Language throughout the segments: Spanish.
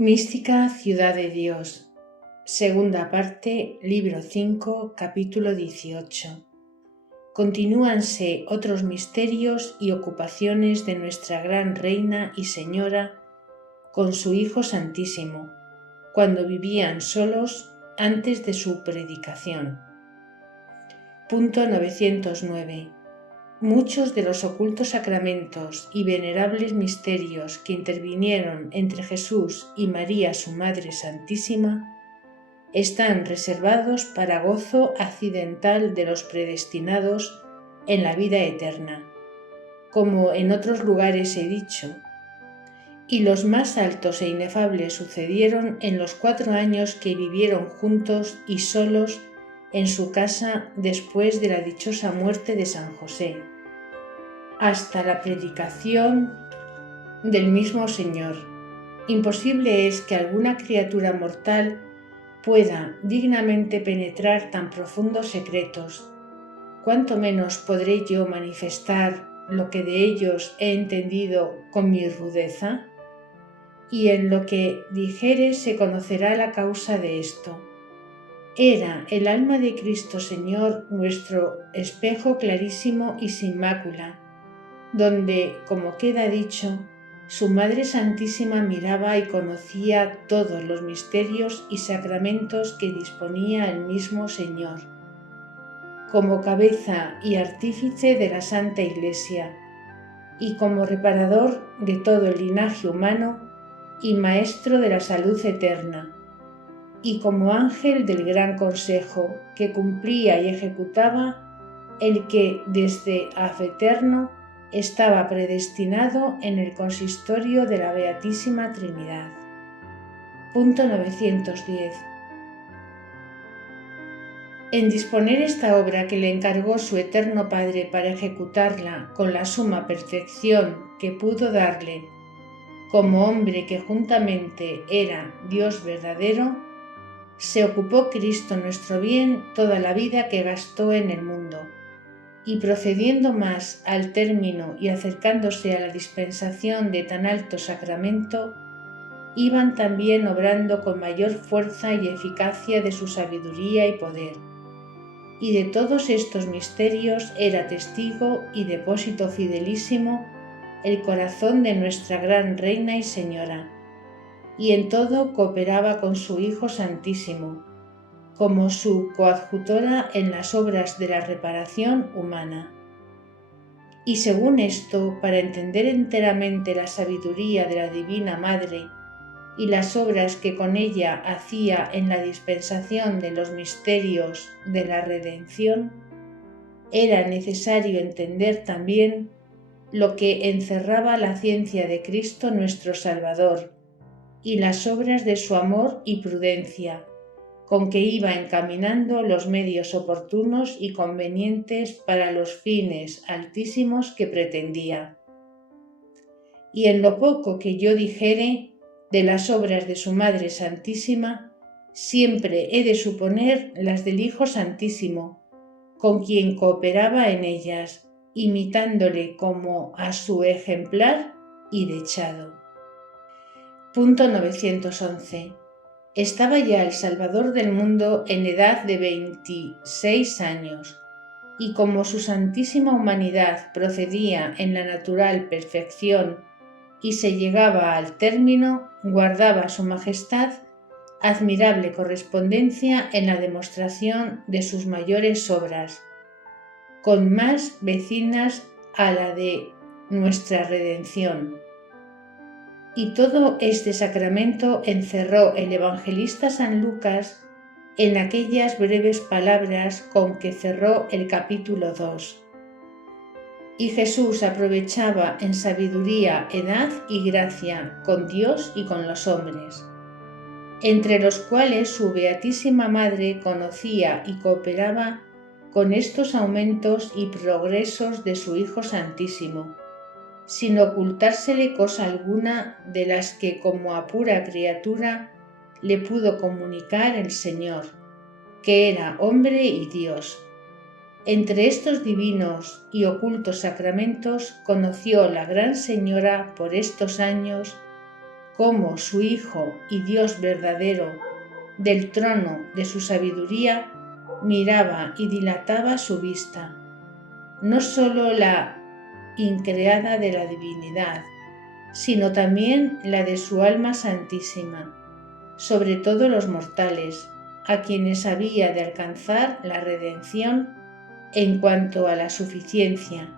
Mística Ciudad de Dios. Segunda parte, libro 5, capítulo 18. Continúanse otros misterios y ocupaciones de nuestra gran Reina y Señora con su Hijo Santísimo, cuando vivían solos antes de su predicación. Punto 909. Muchos de los ocultos sacramentos y venerables misterios que intervinieron entre Jesús y María su Madre Santísima están reservados para gozo accidental de los predestinados en la vida eterna, como en otros lugares he dicho, y los más altos e inefables sucedieron en los 4 años que vivieron juntos y solos en su casa después de la dichosa muerte de San José, hasta la predicación del mismo Señor. Imposible es que alguna criatura mortal pueda dignamente penetrar tan profundos secretos, cuánto menos podré yo manifestar lo que de ellos he entendido con mi rudeza, y en lo que dijere se conocerá la causa de esto. Era el alma de Cristo Señor nuestro espejo clarísimo y sin mácula, donde, como queda dicho, su Madre Santísima miraba y conocía todos los misterios y sacramentos que disponía el mismo Señor, como cabeza y artífice de la Santa Iglesia, y como reparador de todo el linaje humano y maestro de la salud eterna, y como ángel del gran consejo que cumplía y ejecutaba el que desde af eterno estaba predestinado en el consistorio de la Beatísima Trinidad. Punto 910. En disponer esta obra que le encargó su eterno Padre para ejecutarla con la suma perfección que pudo darle, como hombre que juntamente era Dios verdadero, se ocupó Cristo nuestro bien toda la vida que gastó en el mundo, y procediendo más al término y acercándose a la dispensación de tan alto sacramento, iban también obrando con mayor fuerza y eficacia de su sabiduría y poder. Y de todos estos misterios era testigo y depósito fidelísimo el corazón de nuestra gran Reina y Señora, y en todo cooperaba con su Hijo Santísimo, como su coadjutora en las obras de la reparación humana. Y según esto, para entender enteramente la sabiduría de la Divina Madre y las obras que con ella hacía en la dispensación de los misterios de la redención, era necesario entender también lo que encerraba la ciencia de Cristo nuestro Salvador y las obras de su amor y prudencia, con que iba encaminando los medios oportunos y convenientes para los fines altísimos que pretendía. Y en lo poco que yo dijere de las obras de su Madre Santísima, siempre he de suponer las del Hijo Santísimo, con quien cooperaba en ellas, imitándole como a su ejemplar y dechado. Punto 911. Estaba ya el Salvador del mundo en edad de 26 años, y como su santísima humanidad procedía en la natural perfección y se llegaba al término, guardaba su majestad admirable correspondencia en la demostración de sus mayores obras, con más vecinas a la de nuestra redención. Y todo este sacramento encerró el evangelista San Lucas en aquellas breves palabras con que cerró el capítulo 2. Y Jesús aprovechaba en sabiduría, edad y gracia con Dios y con los hombres, entre los cuales su Beatísima Madre conocía y cooperaba con estos aumentos y progresos de su Hijo Santísimo, sin ocultársele cosa alguna de las que como a pura criatura le pudo comunicar el Señor, que era hombre y Dios. Entre estos divinos y ocultos sacramentos conoció la Gran Señora por estos años cómo su Hijo y Dios verdadero, del trono de su sabiduría, miraba y dilataba su vista, no sólo la increada de la divinidad, sino también la de su alma santísima, sobre todo los mortales, a quienes había de alcanzar la redención en cuanto a la suficiencia,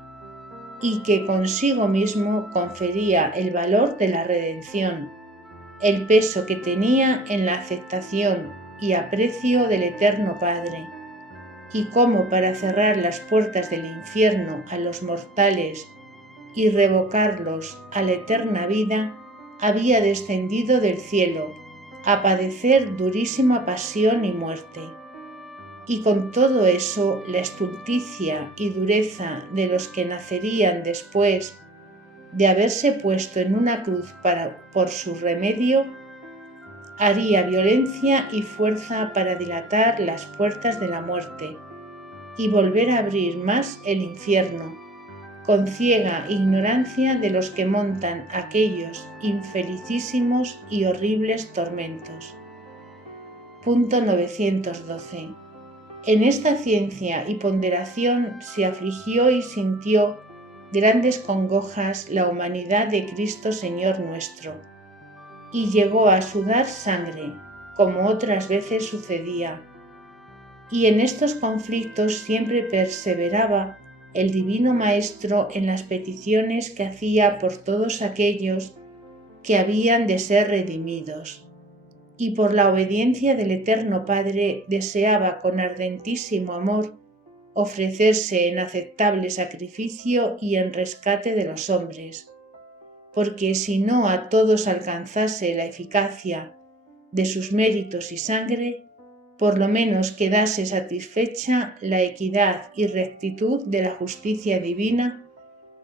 y que consigo mismo confería el valor de la redención, el peso que tenía en la aceptación y aprecio del Eterno Padre, y cómo para cerrar las puertas del infierno a los mortales y revocarlos a la eterna vida, había descendido del cielo a padecer durísima pasión y muerte. Y con todo eso, la estulticia y dureza de los que nacerían después de haberse puesto en una cruz por su remedio, haría violencia y fuerza para dilatar las puertas de la muerte y volver a abrir más el infierno, con ciega ignorancia de los que montan aquellos infelicísimos y horribles tormentos. Punto 912. En esta ciencia y ponderación se afligió y sintió grandes congojas la humanidad de Cristo Señor nuestro, y llegó a sudar sangre, como otras veces sucedía. Y en estos conflictos siempre perseveraba el Divino Maestro en las peticiones que hacía por todos aquellos que habían de ser redimidos, y por la obediencia del Eterno Padre deseaba con ardentísimo amor ofrecerse en aceptable sacrificio y en rescate de los hombres, porque si no a todos alcanzase la eficacia de sus méritos y sangre, por lo menos quedase satisfecha la equidad y rectitud de la justicia divina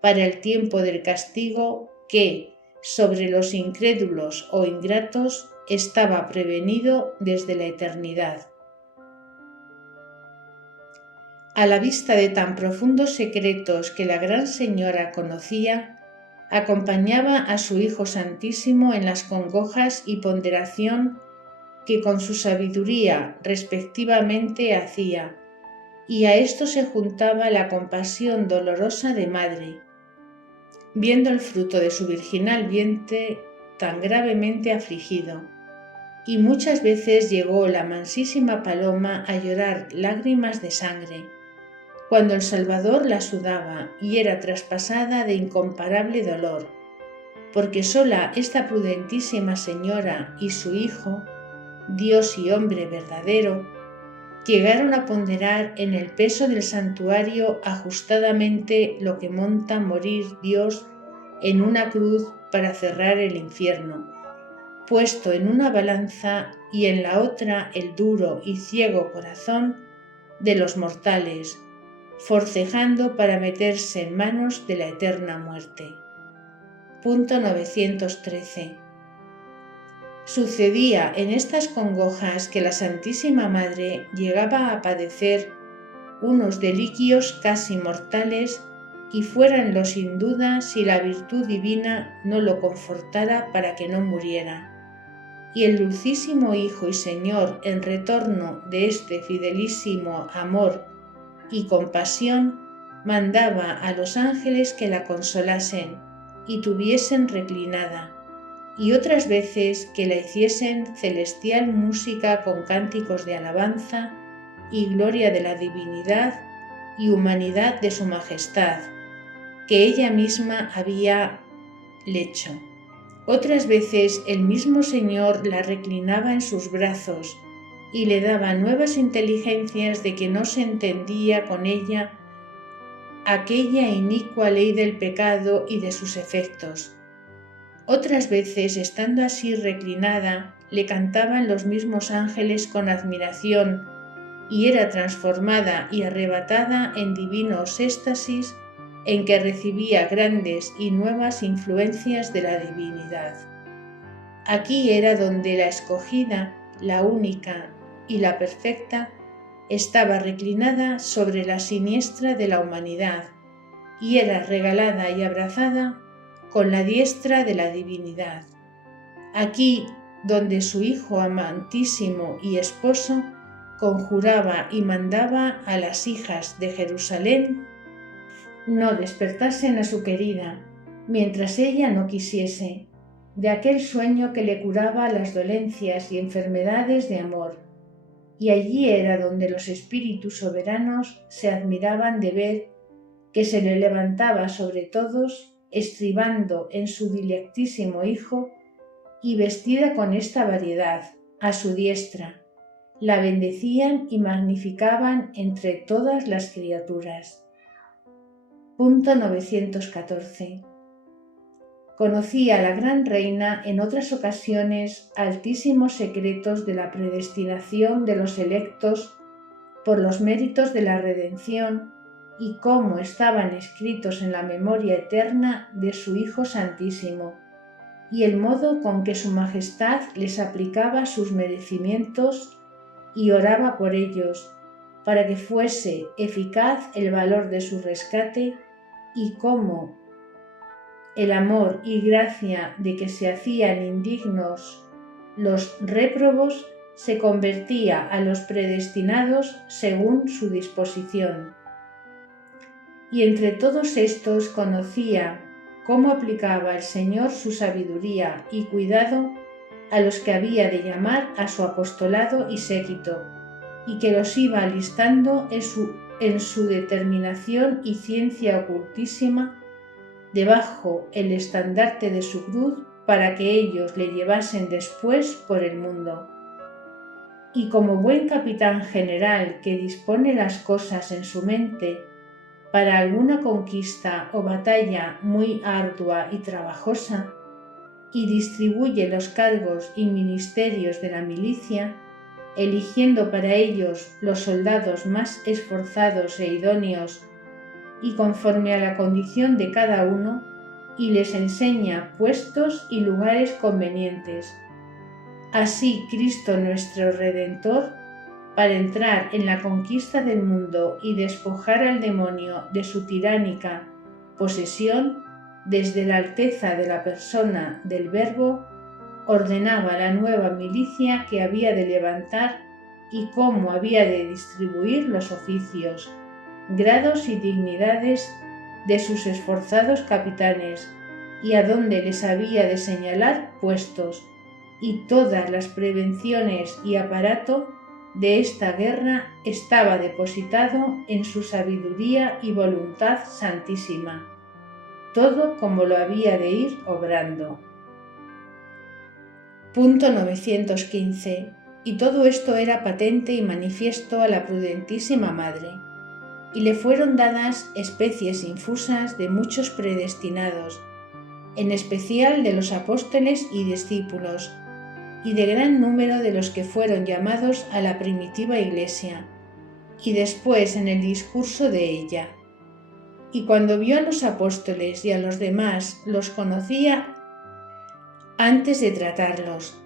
para el tiempo del castigo que, sobre los incrédulos o ingratos, estaba prevenido desde la eternidad. A la vista de tan profundos secretos que la Gran Señora conocía, acompañaba a su Hijo Santísimo en las congojas y ponderación que con su sabiduría respectivamente hacía, y a esto se juntaba la compasión dolorosa de madre, viendo el fruto de su virginal vientre tan gravemente afligido, y muchas veces llegó la mansísima Paloma a llorar lágrimas de sangre, cuando el Salvador la sudaba y era traspasada de incomparable dolor, porque sola esta prudentísima señora y su Hijo, Dios y hombre verdadero, llegaron a ponderar en el peso del santuario ajustadamente lo que monta morir Dios en una cruz para cerrar el infierno, puesto en una balanza y en la otra el duro y ciego corazón de los mortales, forcejando para meterse en manos de la eterna muerte. Punto 913. Sucedía en estas congojas que la Santísima Madre llegaba a padecer unos deliquios casi mortales, y fuéranlo sin duda si la virtud divina no lo confortara para que no muriera. Y el dulcísimo Hijo y Señor, en retorno de este fidelísimo amor y compasión, mandaba a los ángeles que la consolasen y tuviesen reclinada, y otras veces que la hiciesen celestial música con cánticos de alabanza y gloria de la divinidad y humanidad de su majestad, que ella misma había hecho. Otras veces el mismo Señor la reclinaba en sus brazos y le daba nuevas inteligencias de que no se entendía con ella aquella inicua ley del pecado y de sus efectos. Otras veces, estando así reclinada, le cantaban los mismos ángeles con admiración, y era transformada y arrebatada en divinos éxtasis en que recibía grandes y nuevas influencias de la divinidad. Aquí era donde la escogida, la única y la perfecta, estaba reclinada sobre la siniestra de la humanidad, y era regalada y abrazada con la diestra de la divinidad. aquí donde su Hijo amantísimo y esposo conjuraba y mandaba a las hijas de Jerusalén no despertasen a su querida, mientras ella no quisiese, de aquel sueño que le curaba las dolencias y enfermedades de amor. Y allí era donde los espíritus soberanos se admiraban de ver que se le levantaba sobre todos, estribando en su dilectísimo Hijo, y vestida con esta variedad, a su diestra, la bendecían y magnificaban entre todas las criaturas. Punto 914. Conocía la gran reina en otras ocasiones altísimos secretos de la predestinación de los electos por los méritos de la redención y cómo estaban escritos en la memoria eterna de su Hijo Santísimo, y el modo con que su Majestad les aplicaba sus merecimientos y oraba por ellos, para que fuese eficaz el valor de su rescate, y cómo el amor y gracia de que se hacían indignos los réprobos se convertía a los predestinados según su disposición. Y entre todos estos conocía cómo aplicaba el Señor su sabiduría y cuidado a los que había de llamar a su apostolado y séquito, y que los iba alistando en su determinación y ciencia ocultísima debajo el estandarte de su cruz para que ellos le llevasen después por el mundo. Y como buen capitán general que dispone las cosas en su mente para alguna conquista o batalla muy ardua y trabajosa, y distribuye los cargos y ministerios de la milicia, eligiendo para ellos los soldados más esforzados e idóneos y conforme a la condición de cada uno, y les enseña puestos y lugares convenientes. Así Cristo nuestro Redentor, para entrar en la conquista del mundo y despojar al demonio de su tiránica posesión, desde la alteza de la persona del Verbo, ordenaba la nueva milicia que había de levantar y cómo había de distribuir los oficios, grados y dignidades de sus esforzados capitanes, y a dónde les había de señalar puestos, y todas las prevenciones y aparato de esta guerra estaba depositado en su sabiduría y voluntad santísima, todo como lo había de ir obrando. Punto 915. Y todo esto era patente y manifiesto a la prudentísima Madre, y le fueron dadas especies infusas de muchos predestinados, en especial de los apóstoles y discípulos, y de gran número de los que fueron llamados a la primitiva Iglesia, y después en el discurso de ella. Y cuando vio a los apóstoles y a los demás, los conocía antes de tratarlos,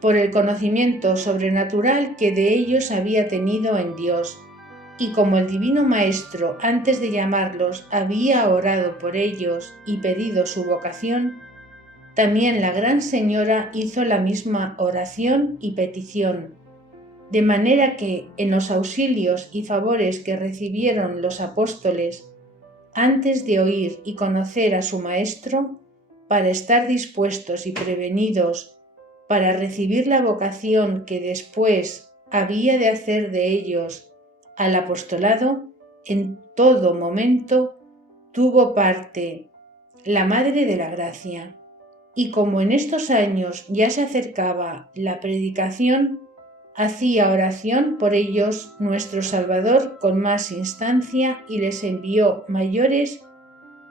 por el conocimiento sobrenatural que de ellos había tenido en Dios, y como el Divino Maestro antes de llamarlos había orado por ellos y pedido su vocación, también la Gran Señora hizo la misma oración y petición, de manera que en los auxilios y favores que recibieron los apóstoles antes de oír y conocer a su Maestro, para estar dispuestos y prevenidos para recibir la vocación que después había de hacer de ellos al apostolado, en todo momento tuvo parte la Madre de la Gracia. Y como en estos años ya se acercaba la predicación, hacía oración por ellos nuestro Salvador con más instancia y les envió mayores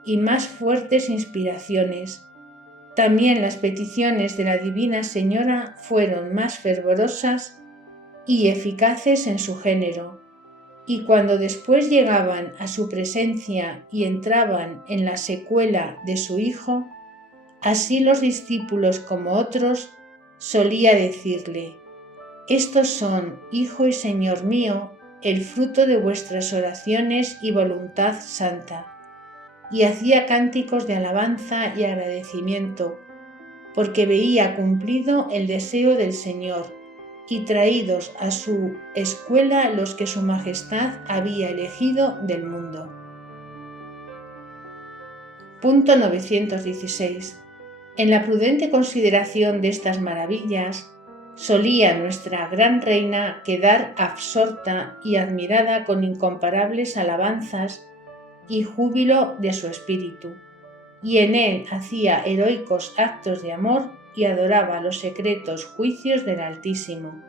y más fuertes inspiraciones. También las peticiones de la Divina Señora fueron más fervorosas y eficaces en su género, y cuando después llegaban a su presencia y entraban en la secuela de su Hijo, así los discípulos como otros, solía decirle: «Estos son, Hijo y Señor mío, el fruto de vuestras oraciones y voluntad santa», y hacía cánticos de alabanza y agradecimiento, porque veía cumplido el deseo del Señor y traídos a su escuela los que su majestad había elegido del mundo. Punto 916. En la prudente consideración de estas maravillas, solía nuestra gran reina quedar absorta y admirada con incomparables alabanzas y júbilo de su espíritu, y en él hacía heroicos actos de amor y adoraba los secretos juicios del Altísimo,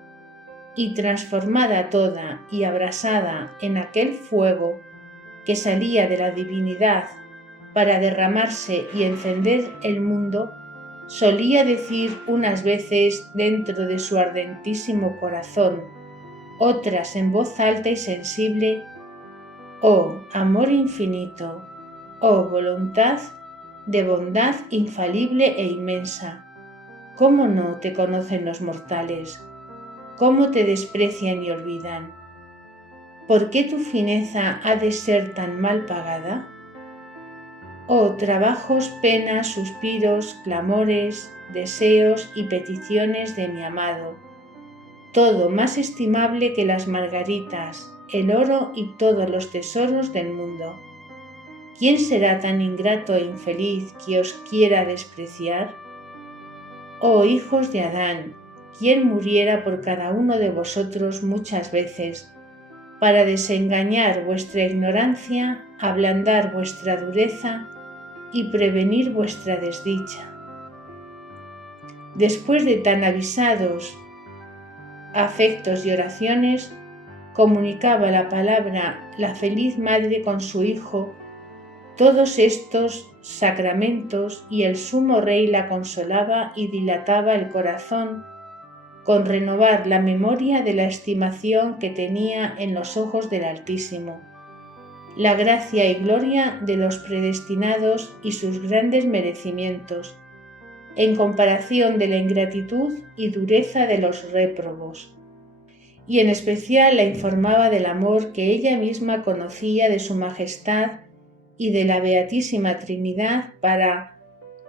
y transformada toda y abrasada en aquel fuego que salía de la divinidad para derramarse y encender el mundo, solía decir unas veces dentro de su ardentísimo corazón, otras en voz alta y sensible: «Oh amor infinito, oh voluntad de bondad infalible e inmensa, ¿cómo no te conocen los mortales? ¿Cómo te desprecian y olvidan? ¿Por qué tu fineza ha de ser tan mal pagada? Oh trabajos, penas, suspiros, clamores, deseos y peticiones de mi amado, todo más estimable que las margaritas, el oro y todos los tesoros del mundo. ¿Quién será tan ingrato e infeliz que os quiera despreciar? Oh hijos de Adán, ¿quién muriera por cada uno de vosotros muchas veces, para desengañar vuestra ignorancia, ablandar vuestra dureza y prevenir vuestra desdicha? Después de tan avisados afectos y oraciones, comunicaba la palabra la feliz madre con su hijo todos estos sacramentos, y el sumo rey la consolaba y dilataba el corazón con renovar la memoria de la estimación que tenía en los ojos del Altísimo, la gracia y gloria de los predestinados y sus grandes merecimientos, en comparación de la ingratitud y dureza de los réprobos, y en especial la informaba del amor que ella misma conocía de su majestad y de la Beatísima Trinidad para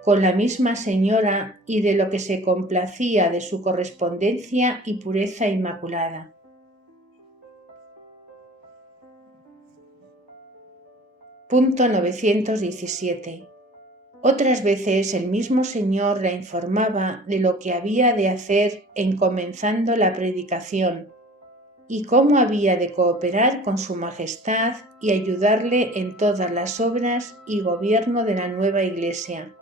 con la misma Señora, y de lo que se complacía de su correspondencia y pureza inmaculada. Punto 917. Otras veces el mismo Señor la informaba de lo que había de hacer en comenzando la predicación, y cómo había de cooperar con su majestad y ayudarle en todas las obras y gobierno de la nueva Iglesia,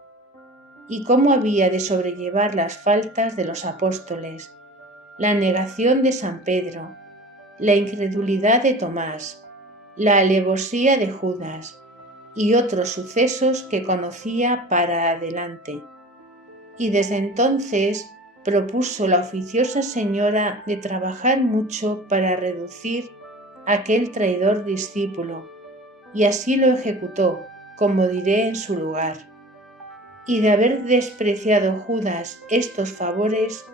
y cómo había de sobrellevar las faltas de los apóstoles, la negación de San Pedro, la incredulidad de Tomás, la alevosía de Judas y otros sucesos que conocía para adelante. Y desde entonces propuso la oficiosa señora de trabajar mucho para reducir aquel traidor discípulo, y así lo ejecutó, como diré en su lugar. Y de haber despreciado Judas estos favores,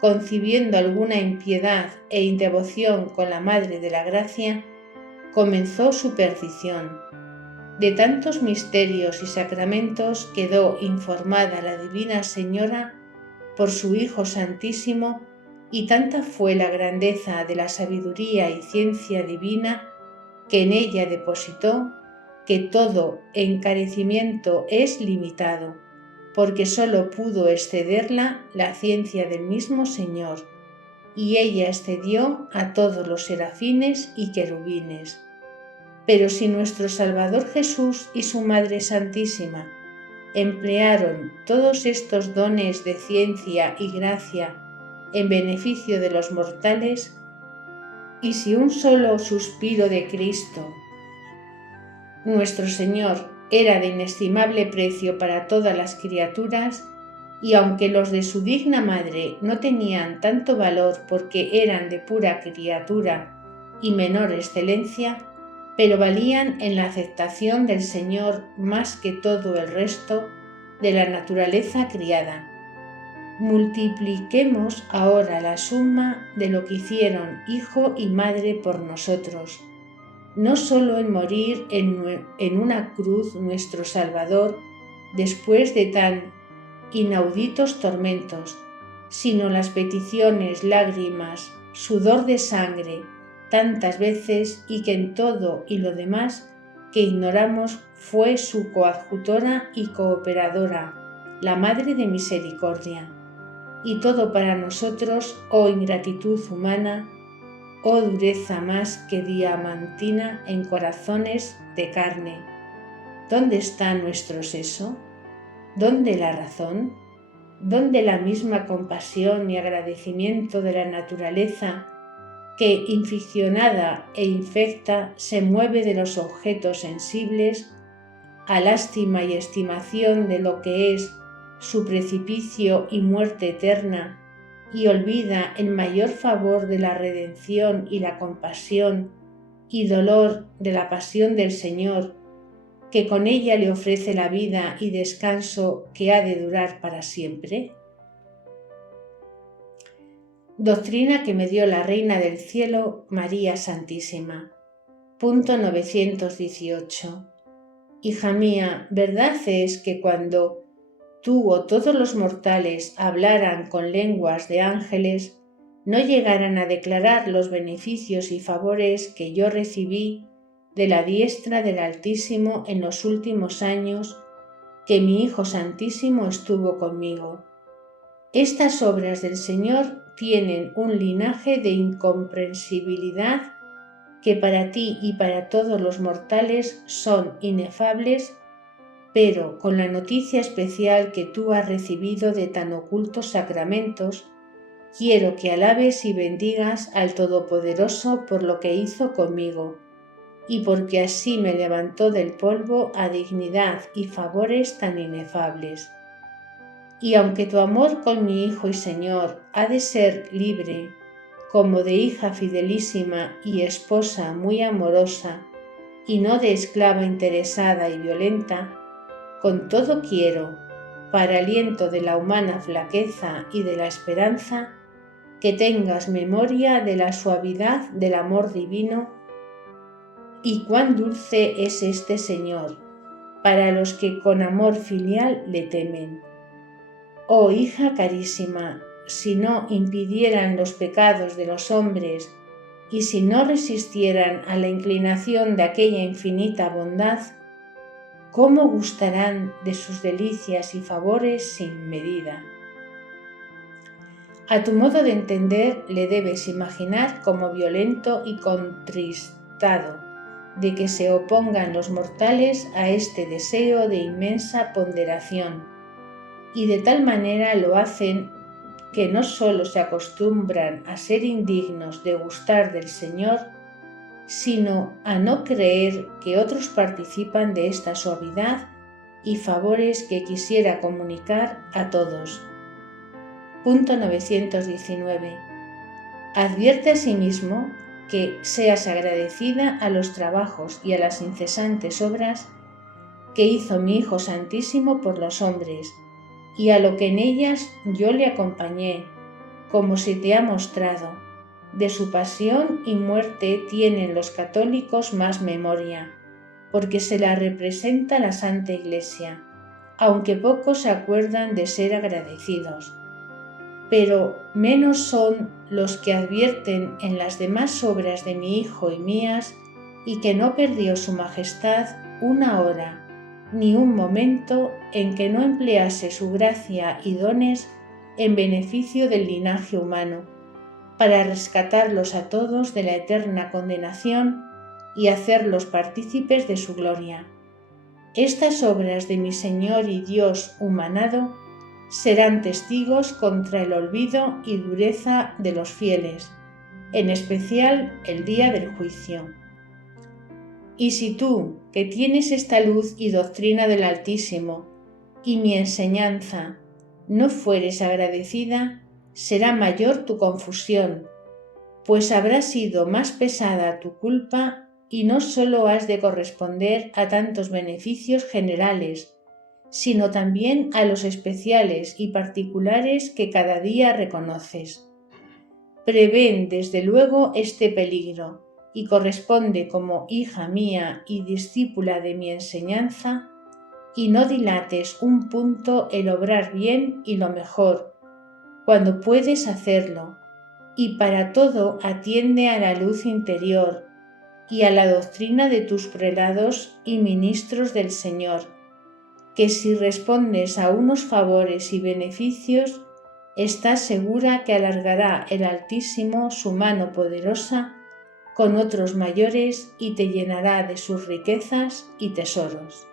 concibiendo alguna impiedad e indevoción con la Madre de la Gracia, comenzó su perdición. De tantos misterios y sacramentos quedó informada la Divina Señora por su Hijo Santísimo, y tanta fue la grandeza de la sabiduría y ciencia divina que en ella depositó, que todo encarecimiento es limitado, porque sólo pudo excederla la ciencia del mismo Señor, y ella excedió a todos los serafines y querubines. Pero si nuestro Salvador Jesús y su Madre Santísima emplearon todos estos dones de ciencia y gracia en beneficio de los mortales, y si un solo suspiro de Cristo, nuestro Señor, era de inestimable precio para todas las criaturas, y aunque los de su digna madre no tenían tanto valor porque eran de pura criatura y menor excelencia, pero valían en la aceptación del Señor más que todo el resto de la naturaleza criada. Multipliquemos ahora la suma de lo que hicieron Hijo y Madre por nosotros, no solo en morir en una cruz nuestro Salvador, después de tan inauditos tormentos, sino las peticiones, lágrimas, sudor de sangre, tantas veces, y que en todo y lo demás que ignoramos fue su coadjutora y cooperadora, la Madre de Misericordia. Y todo para nosotros, oh ingratitud humana, oh dureza más que diamantina en corazones de carne. ¿Dónde está nuestro seso? ¿Dónde la razón? ¿Dónde la misma compasión y agradecimiento de la naturaleza que, inficcionada e infecta, se mueve de los objetos sensibles a lástima y estimación de lo que es su precipicio y muerte eterna, y olvida el mayor favor de la redención y la compasión y dolor de la pasión del Señor, que con ella le ofrece la vida y descanso que ha de durar para siempre? Doctrina que me dio la Reina del Cielo, María Santísima. Punto 918. Hija mía, verdad es que cuando tú o todos los mortales hablaran con lenguas de ángeles, no llegaran a declarar los beneficios y favores que yo recibí de la diestra del Altísimo en los últimos años que mi Hijo Santísimo estuvo conmigo. Estas obras del Señor tienen un linaje de incomprensibilidad que para ti y para todos los mortales son inefables, pero con la noticia especial que tú has recibido de tan ocultos sacramentos, quiero que alabes y bendigas al Todopoderoso por lo que hizo conmigo, y porque así me levantó del polvo a dignidad y favores tan inefables. Y aunque tu amor con mi Hijo y Señor ha de ser libre, como de hija fidelísima y esposa muy amorosa, y no de esclava interesada y violenta, con todo quiero, para aliento de la humana flaqueza y de la esperanza, que tengas memoria de la suavidad del amor divino y cuán dulce es este Señor para los que con amor filial le temen. Oh hija carísima, si no impidieran los pecados de los hombres y si no resistieran a la inclinación de aquella infinita bondad, ¿cómo gustarán de sus delicias y favores sin medida? A tu modo de entender le debes imaginar como violento y contristado, de que se opongan los mortales a este deseo de inmensa ponderación, y de tal manera lo hacen que no solo se acostumbran a ser indignos de gustar del Señor, sino a no creer que otros participan de esta suavidad y favores que quisiera comunicar a todos. Punto 919. Advierte asimismo que seas agradecida a los trabajos y a las incesantes obras que hizo mi Hijo Santísimo por los hombres, y a lo que en ellas yo le acompañé, como se te ha mostrado. De su pasión y muerte tienen los católicos más memoria, porque se la representa la Santa Iglesia, aunque pocos se acuerdan de ser agradecidos. Pero menos son los que advierten en las demás obras de mi Hijo y mías, y que no perdió su majestad una hora, ni un momento en que no emplease su gracia y dones en beneficio del linaje humano, para rescatarlos a todos de la eterna condenación y hacerlos partícipes de su gloria. Estas obras de mi Señor y Dios humanado serán testigos contra el olvido y dureza de los fieles, en especial el día del juicio. Y si tú, que tienes esta luz y doctrina del Altísimo, y mi enseñanza, no fueres agradecida, será mayor tu confusión, pues habrá sido más pesada tu culpa y no solo has de corresponder a tantos beneficios generales, sino también a los especiales y particulares que cada día reconoces. Prevén desde luego este peligro y corresponde como hija mía y discípula de mi enseñanza, y no dilates un punto el obrar bien y lo mejor, cuando puedes hacerlo, y para todo atiende a la luz interior y a la doctrina de tus prelados y ministros del Señor, que si respondes a unos favores y beneficios, estás segura que alargará el Altísimo su mano poderosa con otros mayores y te llenará de sus riquezas y tesoros.